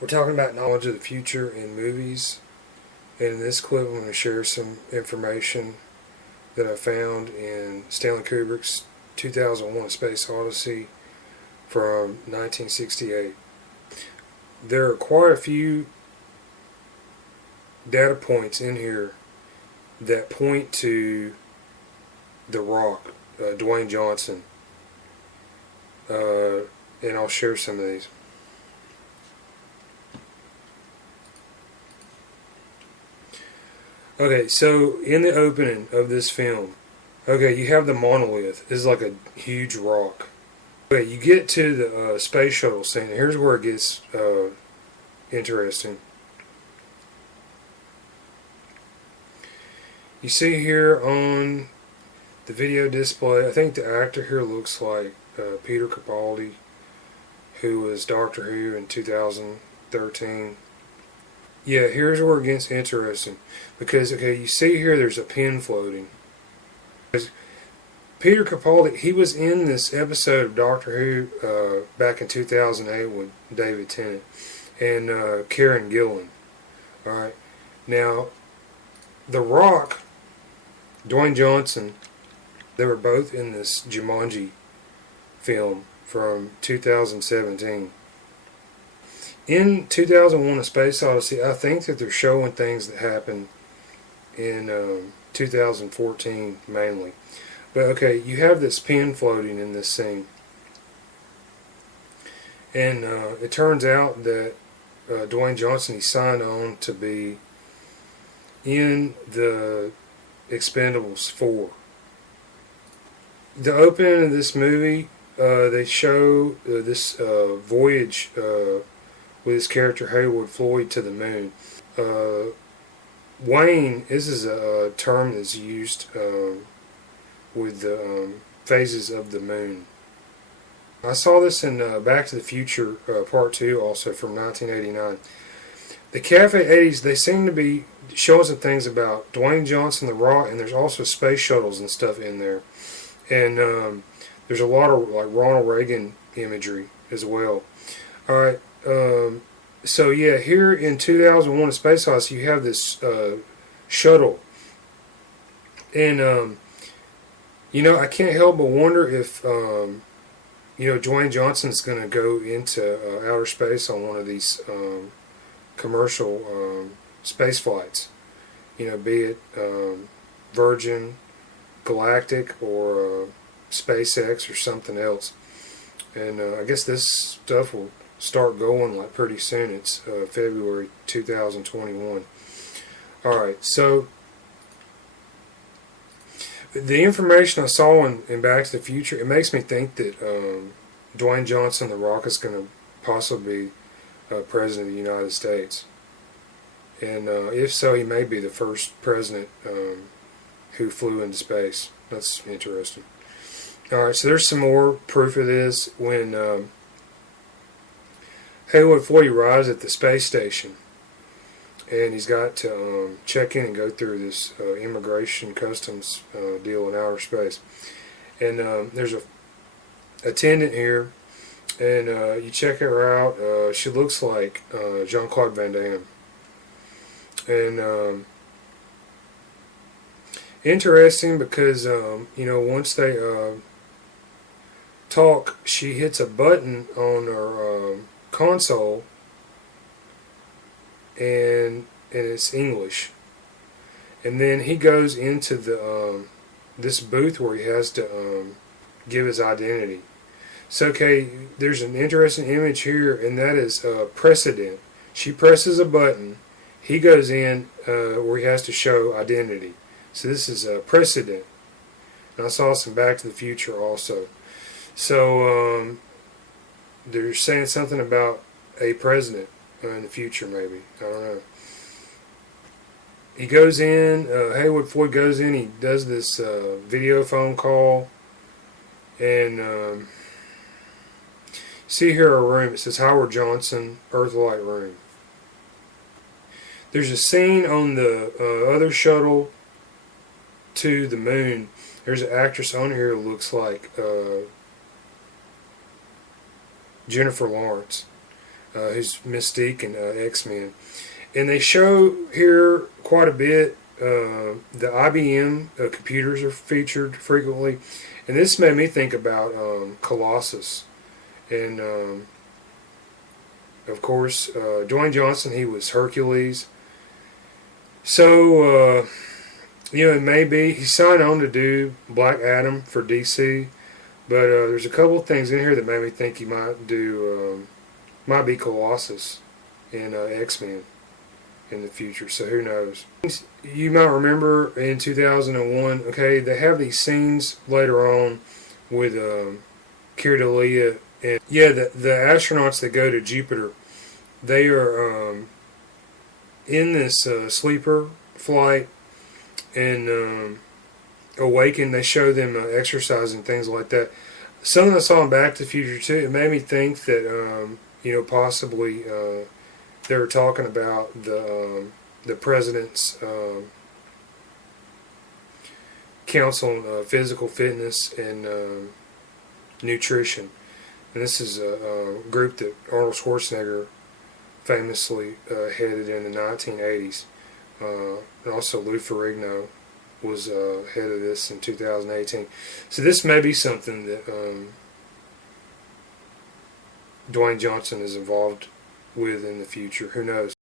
We're talking about knowledge of the future in movies, and in this clip I'm going to share some information that I found in Stanley Kubrick's 2001: A Space Odyssey from 1968. There are quite a few data points in here that point to The Rock, Dwayne Johnson, and I'll share some of these. Okay, so in the opening of this film, okay, you have the monolith. It's like a huge rock. Okay, you get to the space shuttle scene. Here's where it gets interesting. You see here on the video display, I think the actor here looks like Peter Capaldi, who was Doctor Who in 2013. Yeah, here's where it gets interesting. Because, okay, you see here there's a pin floating. Peter Capaldi, he was in this episode of Doctor Who back in 2008 with David Tennant and Karen Gillan. Alright, now, The Rock, Dwayne Johnson, they were both in this Jumanji film from 2017. In 2001: A Space Odyssey, I think that they're showing things that happened in 2014 mainly. But okay, you have this pin floating in this scene. And it turns out that Dwayne Johnson, he signed on to be in the Expendables 4. The opening of this movie, they show this voyage with his character Haywood Floyd to the moon. Wayne, this is a term that's used with the phases of the moon. I saw this in Back to the Future Part 2 also from 1989. The Cafe 80s, they seem to be showing some things about Dwayne Johnson, The Rock, and there's also space shuttles and stuff in there. And there's a lot of like Ronald Reagan imagery as well. Alright, so yeah, here in 2001: A Space Odyssey, you have this shuttle. And, you know, I can't help but wonder if, you know, Dwayne Johnson's going to go into outer space on one of these commercial space flights. You know, be it Virgin, Galactic, or SpaceX, or something else. And I guess this stuff will start going like pretty soon. It's February 2021. Alright, so the information I saw in Back to the Future, it makes me think that Dwayne Johnson, The Rock, is going to possibly be President of the United States. And if so, he may be the first president who flew into space. That's interesting. Alright, so there's some more proof of this when Haywood Floyd arrives at the space station. And he's got to check in and go through this immigration customs deal in outer space. And there's a attendant here, and you check her out. She looks like Jean-Claude Van Damme. And interesting because, you know, once they talk, she hits a button on her console, and it's English. And then he goes into the this booth where he has to give his identity. So okay, there's an interesting image here, and that is PRESS-IDENT. She presses a button. He goes in where he has to show identity. So this is PRESS-IDENT. And I saw some Back to the Future also. So they're saying something about a president in the future, maybe. I don't know. He goes in, Haywood Floyd goes in, he does this video phone call, and see here a room, it says Howard Johnson, Earthlight Room. There's a scene on the other shuttle to the moon. There's an actress on here who looks like Jennifer Lawrence. who's Mystique and X-Men. And they show here quite a bit. The IBM computers are featured frequently. And this made me think about Colossus. And, of course, Dwayne Johnson, he was Hercules. So, it may be, he signed on to do Black Adam for DC. But there's a couple of things in here that made me think he might do, might be Colossus in X-Men in the future, so who knows. You might remember in 2001, okay, they have these scenes later on with Kira Dalia, and yeah, the astronauts that go to Jupiter, they are in this sleeper flight, and awaken, they show them exercise and things like that. Something I saw in Back to the Future too, it made me think that possibly they were talking about the president's council on physical fitness and nutrition, and this is a group that Arnold Schwarzenegger famously headed in the 1980s, and also Lou Ferrigno was head of this in 2018. So this may be something that Dwayne Johnson is involved with in the future. Who knows?